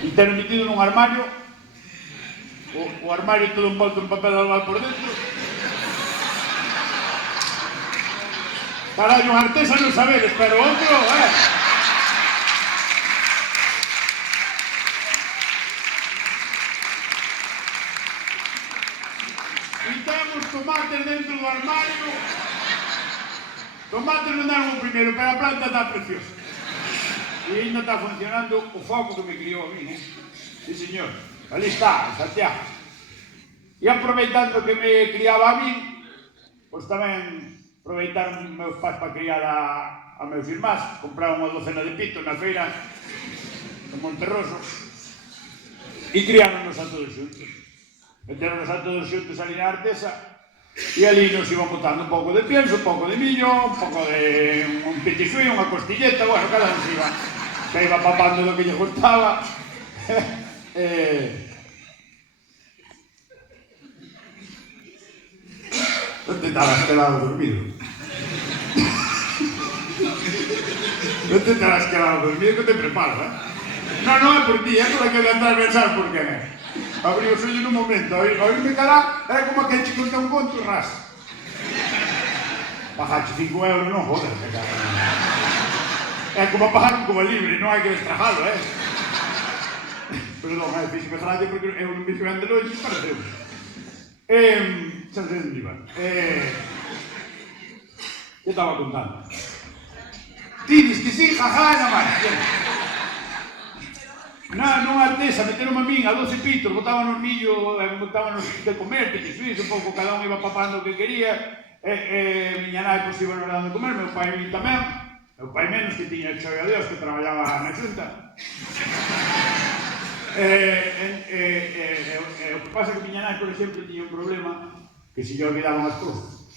E teño metido nun armario, o armario todo envolto en papel albal por dentro. Carallo, un artesano sabedes, pero outro, E temos tomates dentro do armario. Tomates non dan o primeiro, pero a planta está preciosa. E ainda está funcionando o foco que me criou a mí, non? Sí, señor. Ali está, en Santiago. E aproveitando que me criaba a mí, pois tamén aproveitaron meus pais para criar a meus irmás. Compraron unha docena de pitos na feira de Monterroso e criáronos a todos xuntos. Meteronos a todos xuntos ali na Artesa e ali nos iban botando un pouco de pienso, un pouco de millo, un pouco de un petit suí, unha costilleta, bueno, cada un se iba papando do que lle gustaba. Non te estarás quedado dormido. Non te estarás quedado dormido, que te preparo, Non é por ti, é por que andar a pensar por que é. Abrí os ollos nun momento, a oírme calar, era como que che conta un conto ras. Pajache 5 euros, non jodas, é como pagar un Cuba Libre, non hai que destrajalo, Perdón, fíxeme gracia porque eu non me xegan de longe, pareceu. Xa sei onde iba. Que estaba contando? Tires que sí, jajá, na máis. Nunha artesa, meteron a min a 12 pitos, botaban os millo, botaban os de comer, petit suís, un pouco, cada un iba papando o que quería. Miña nai, pois, iba dando de comer, meu pai e mi tamén. Meu pai menos, que tiña hecho a Dios, que traballaba na Xunta. O que pasa é que miña nai, por exemplo, tiña un problema que se lle olvidaban as cousas.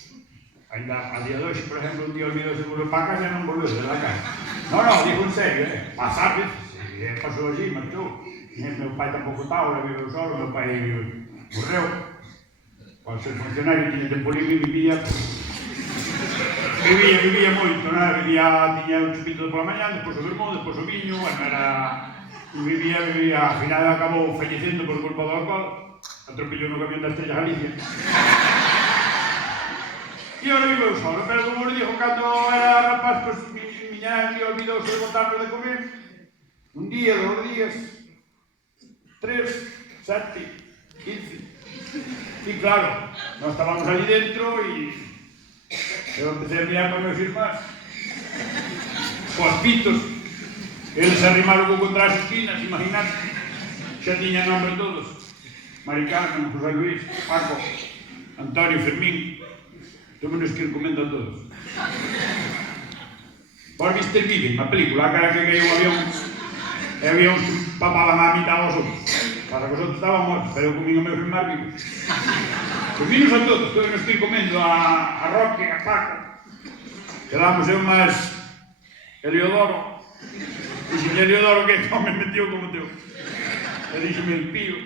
Ainda a día de hoxe, por exemplo, un día olvidouse volver para casa e non volveu de la casa. Non, digo en serio, pasar veces. Pasou allí, marchou. Meu pai tampouco está, ahora viveu solo, meu pai morreu. Ao ser funcionario, tiña tempo libre e vivía moito, tiña un chupito pola mañá, depois o vermú, depois o viño, e vivía, ao final acabou fallecendo por culpa do alcohol, atropellou no camión da Estrella Galicia. E ahora viveu solo, pero como le dijo, cando era rapaz, pois miña nai olvidouse de botarnos de comer. Un día, 2 días, 3, 7, 15. E claro, nós estábamos ali dentro e eu empecé a mirar para meus irmás. Coas pitos. Eles se arrimaron contra as esquinas, imaginate. Xa tiñan nombre todos. Maricano, José Luis, Paco, Antonio, Fermín. Tómenos que ir comendo a todos. Vos viste Viven, a película, a cara que caía un avión. E había uns que papaban a mitad aos outros. Para que os outros estaban mortos, pero eu comín o meus irmás vivos. Pois vinos a todos, todos nos estoy comendo a Roque, a Paco. Quedamos eu máis Eliodoro. Dixeme, Eliodoro, que non me metió como teu. E dixeme, el pío.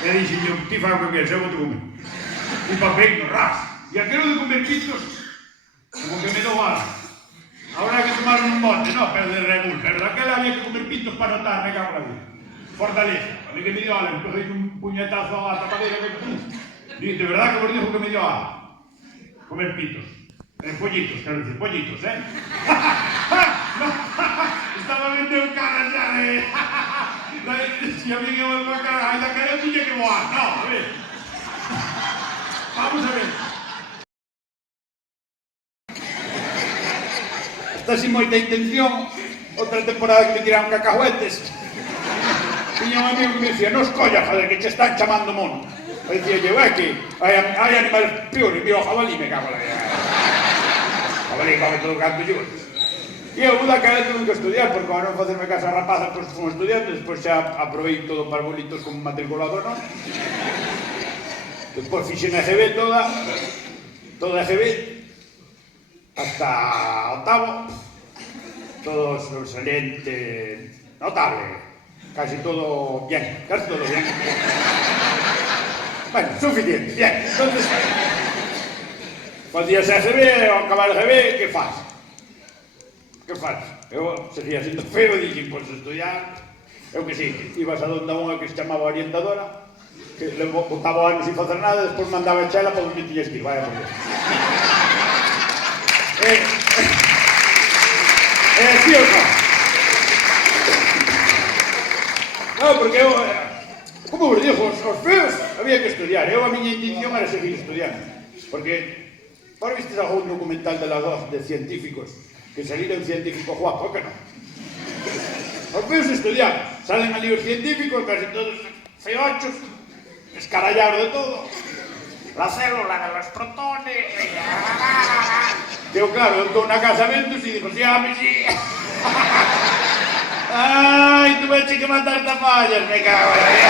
E dixeme, ti fai o que queres, eu vou te comer. E papel no ras. E aquelo de comer pitos, como que me dou ala. Ahora hai que tomar un monte, no, pero de Red Bull, pero daquela había que comer pitos para notar, me cago en la vida. Fortaleza. A mí que me dio ala, empecé un puñetazo a tapadera que de verdad que vos dijo que me dio ala. Comer pitos. Pollitos, quero dicir, pollitos, Estaba vendo un cara xa de... Si a mí que volvo a cara, ai, daquela tiña que voar, no, a ver. Vamos a ver. Sin moita intención, outra temporada que me tiraron cacahuetes. Tiña un amigo que me dicía, non escollas, joder, que che están chamando mono. E dicía, é que hai animales peores, mira o jabalí, me cago en la vida. Jabalí come todo o canto yo. E eu daquela tuve que estudiar, porque ao non facerme casa a rapaza, pois como estudiante, despois xa aprovei todo para bolitos como matriculado, non? Despois fixen a EGB toda EGB, hasta octavo, todo sobresaliente, notable, casi todo bien. Bueno, suficiente, bien. Entonces, facías EGB, ao acabar EGB, que faz? eu seguía sendo feo e dixen, pois estudiar, eu que sí, ibas a donde unha que se chamaba orientadora, que le botaba anos sin facer nada, despois mandaba a chela para onde me tiñas que ir, vaya por Dios. Sí ou non? Non, porque eu, como vos digo, os feos había que estudiar, a miña intención era seguir estudiando, porque, ¿por vistes algún documental de la voz de científicos que salieron científicos guapos, que non? Os feos estudiaron, salen ali os científicos, casi todos feochos, escarallados de todo, la célula de los protones, eu claro, eu estou na casa ventos e digo, sí. Ai, tuve que matar tapallas, me cago en la vida.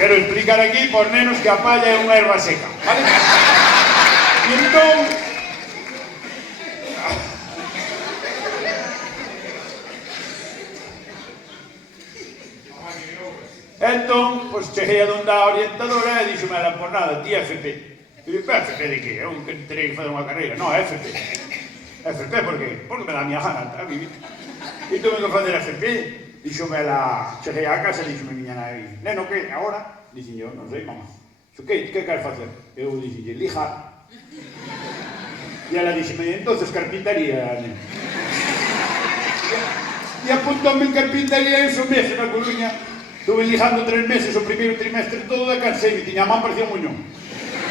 Quero explicar aquí, por nenos, que a palla é unha erva seca, vale? E entón, pois cheguei a donde a orientadora e dixome ela, por nada, ti FP. E digo, FP de que? Eu que terei que fazer unha carreira. Non, FP. FP por que? Porque me dá a miña gana a vivir. E tuve que fazer FP. Dixome ela, cheguei a casa e dixome miña nai, neno, que? Agora? Dixen eu, non sei, mamá. Que queres facer? Eu dixen, lijar. E ela dixeme, entonces carpintaría, neno. E apuntóme en carpintaría en meses na Coruña. Estuve lijando 3 meses o primeiro trimestre todo e cansei, tiña a man parecía un muñón.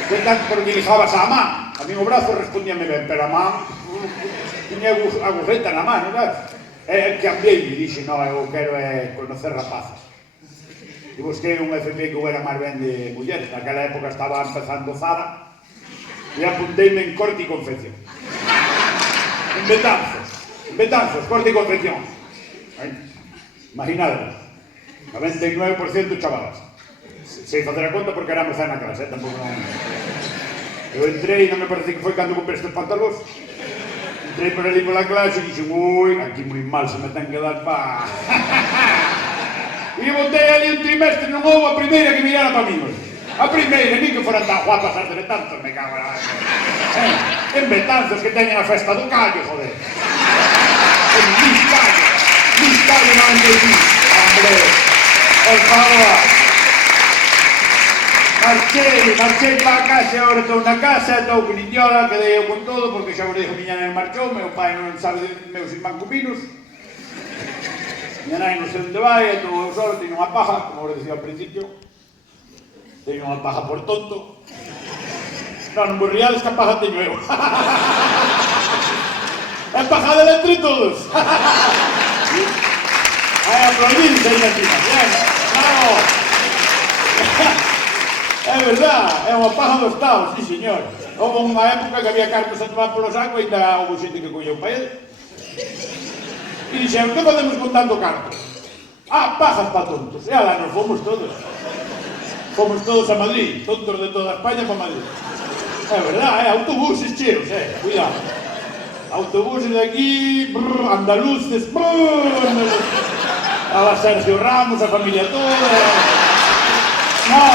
De tanto porque lijabas a man, a mí o brazo respondíame ben, pero a man tiña agujeta na man, non sabes? E cambiei e dixen, non, eu quero conocer rapazas. E busquei un FP que eu era máis ben de mulleres, naquela época estaba empezando Zara, e apunteime en corte e confección. En Betanzos, corte e confección. Imaginadvos, 99% chavalas. Sei facer a conta porque era merced na clase, tampouco non... Eu entrei e non me parece que foi cando comprei estes pantalóns. Entrei por ali pola clase e dixen, ui, aquí moi mal se me ten que dar pa... E botei ali un trimestre, non houve a primeira que mirara pa mí. A primeira, ni que foran tan guapas as de Betanzos, me cago en la... En Betanzos que teñen a festa do callo, joder. En Mis Callo 95. Hombre, por favor. Marchei para a casa, agora estou na casa, estou con Indiola, quedei eu con todo, porque xa vos dixo, miña nai marchou, meu pai non sabe de meus irmán cuminos, miña nai non sei onde vai, estou eu solo, teño unha paja, como vos decía ao principio, teño unha paja por tonto, non vos riades que a paja teño eu, é paja de entre todos, hai aplaudidos aí na cima, bien, bravo. É verdad, é unha paja do Estado, sí, señor. Houve unha época que había cartos a tomar polo saco e ainda houve xente que colleu para ele. E dixeron, que podemos con tanto carto? Ah, pajas pa tontos. E ala, nos fomos todos. Fomos todos a Madrid, tontos de toda España para Madrid. É verdad, autobuses cheos, cuidado. Autobuses de aquí, andaluces, a Sergio Ramos, a familia toda. No,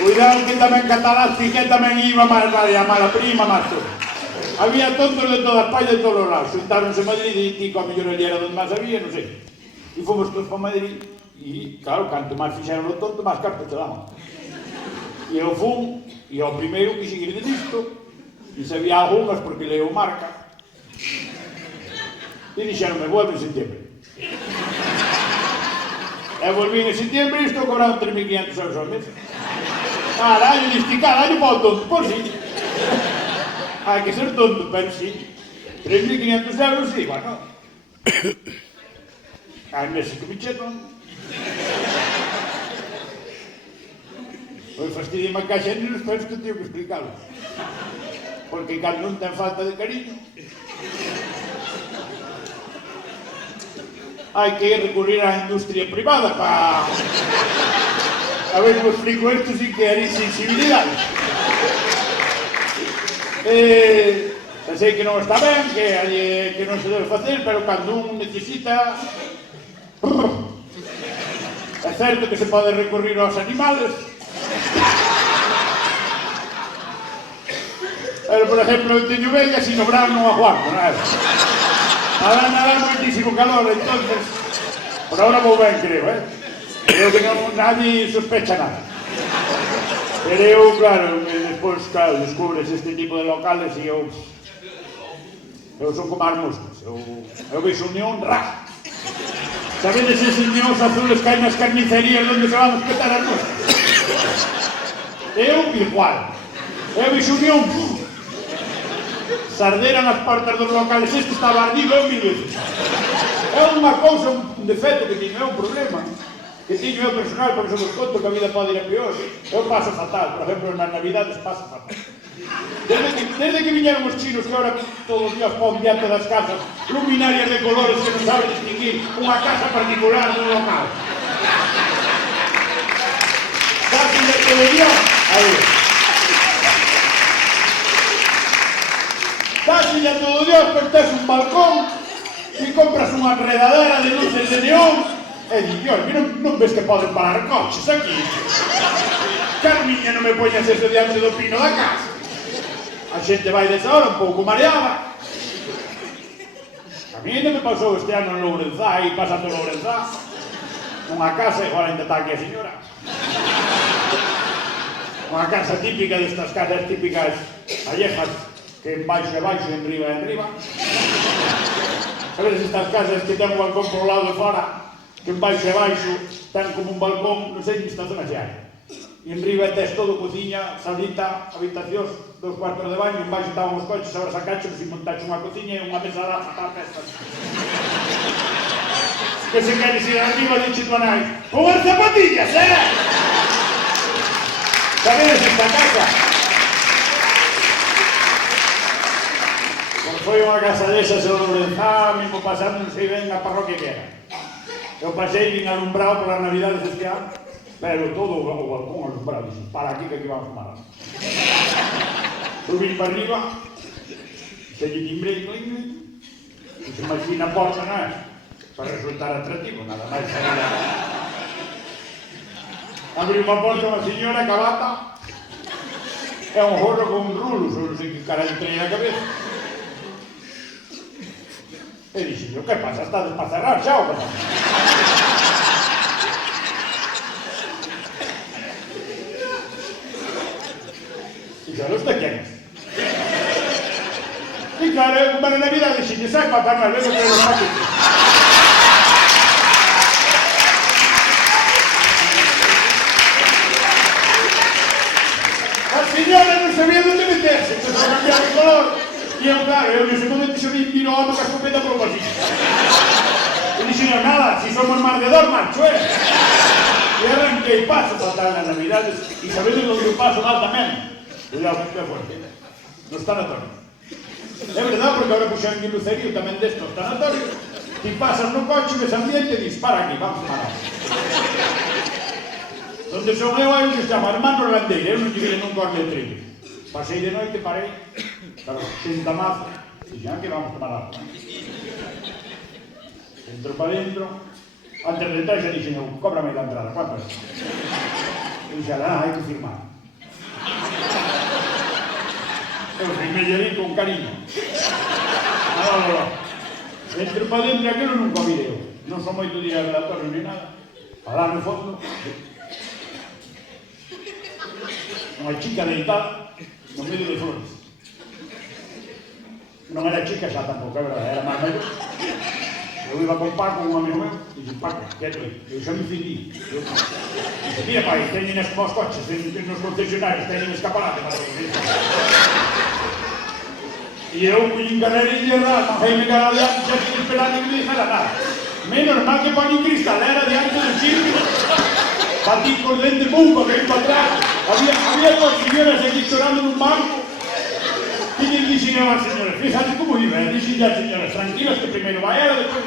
cuidado que tamén Catalazzi, que tamén iba máis a mala prima, máis todo. Había tontos de toda España e de todos os lados. Xuntáronse en Madrid e tico a mellor ali era donde máis había, non sei. E fomos todos para Madrid e, claro, canto máis fixeron o tonto, máis cartas te daban. E eu fun, e ao primeiro que seguir de listo, e sabía algunhas porque leo Marca, e dixeronme, vuelve en setembro. E volví en setembro e estou cobrando 3.500 euros ao mes. Carallo, carallo para o tonto, por si. Hai que ser tonto, pero si. 3.500 euros, sí, bueno. Hai meses que me chetan. Hoy fastidia-me a caixa de nenos, pero isto teño que explicarlo. Porque cando non ten falta de cariño, hai que recurrir á industria privada para... A ver como explico isto sin que hai sensibilidade. Sei que non está ben, que non se debe facer, pero cando un necesita... É certo que se pode recurrir aos animales. Pero, por exemplo, eu teño vellas e no verano non aguanto, non é? Ahora nada moitísimo calor, entonces... Por ahora vou ben, creo, Creo que non nadie sospecha nada. Pero eu, claro, despois, claro, descubres este tipo de locales e eu son como as moscas. Eu vexo un neón, ra! Sabedes eses neóns azules que hai nas carnicerías onde se van a espetar as moscas? Eu, igual. Eu vexo un neón, sarderan as portas dos locales, este estaba ardido en mil veces. É unha cousa, un defecto que teño, é un problema que teño eu personal, porque se vos conto que a vida pode ir a peor. Eu paso fatal, por exemplo, nas navidades paso fatal. Desde que viñeron os chinos, que ahora todos os días pon diante das casas luminarias de colores que non saben distinguir unha casa particular dun local. Casi de televisión, aí. Casi de todo Dios, pero tes un balcón e compras unha enredadera de luces de neón e di, Dios, non ves que poden parar coches aquí? Carmiña, non me poñas eso diante do pino da casa. A xente vai desa hora un pouco mareada. A mí ainda me pasou este ano en Lourenzá, aí pasando Lourenzá, unha casa, igual ainda está aquí a señora. Unha casa típica destas casas típicas allejas, que en baixo e baixo, en riba e en riba. Sabedes estas casas que ten un balcón por lado de fora, que en baixo e baixo ten como un balcón, non sei, nesta zona xe hai. E en riba tes todo, cociña, salita, habitacións, 2 cuartos de baño, en baixo estaban os coches, agora sacaches e montaxe unha cociña e unha mesa de alza para festas. Que se queres ir arriba, dixe tu anai, con as zapatillas, Sabedes esta casa? Pois foi unha casa desas en Lourenzá, mesmo pasando, non sei ben a parroquia que era. Eu pasei vin alumbrado polas navidades este ano, pero todo o balcón alumbrado, dixen, para aquí que aquí vamos a tomar. Subín para arriba, se lle timbrei, e se máis na porta, non é? Para resultar atractivo, nada máis salir a... Abrí unha porta unha señora cabata, é un jorro con un rulo, non sei que cara lle traía na cabeza. E dixen, que pasa? Estades para cerrar xa ou que non? E claro, ¿usted quién es? E claro, como na Navidad dixen, sai Papá Noel, vengo que los paquetes. A señora non sabía onde meterse, que se cambiaba de color. E eu, claro, nese momento se me vino a tocar a escopeta por o pasillo. E dixen, nada, si somos máis de 2, marcho, E arranquei paso fatal nas navidades, e sabedes onde eu paso mal tamén. Cuidado, que é fuerte, no tanatorio. É verdade, porque agora puxeron en lucerío tamén destos tanatorios, e pasas no coche dese ambiente e dispara aquí, vamos parar. Donde son eu hai un que se chama Hermano Landeira, eu non lle vi nun corte de trillo. Pasei de noite, parei, claro, senta mazo, e xa que vamos tomar algo. Entro para dentro, antes de entrar xa dixen eu, cóbrame da entrada, ¿cuánto es? E xa, hai que firmar. Eu firmei con cariño. Entro para dentro e aquilo nunca vi eu. Non son moito de ir a relatorio ni nada. Alá no fondo, unha chica deitada no medio de flores. Non era chica xa tampouco, é verdade, era máis medio. Eu iba con Paco, un amigo meu, e dixen, Paco, quieto, eu xa me ofendí. Dixe, mira, pai, teñen como os coches, nos concesionarios, teñen escaparate para que... E eu collín carrerillas, bajéime cara adiante, xa sin esperar que me dijera nada. Menos mal que poñen cristalera diante do sitio. Batí con dente pumpa, que para atrás. Había dos señoras aquí chorando nun banco. E dixen a as señoras, fíjate como vive, dixen a señoras, tranquilas que primeiro vai ela, despois...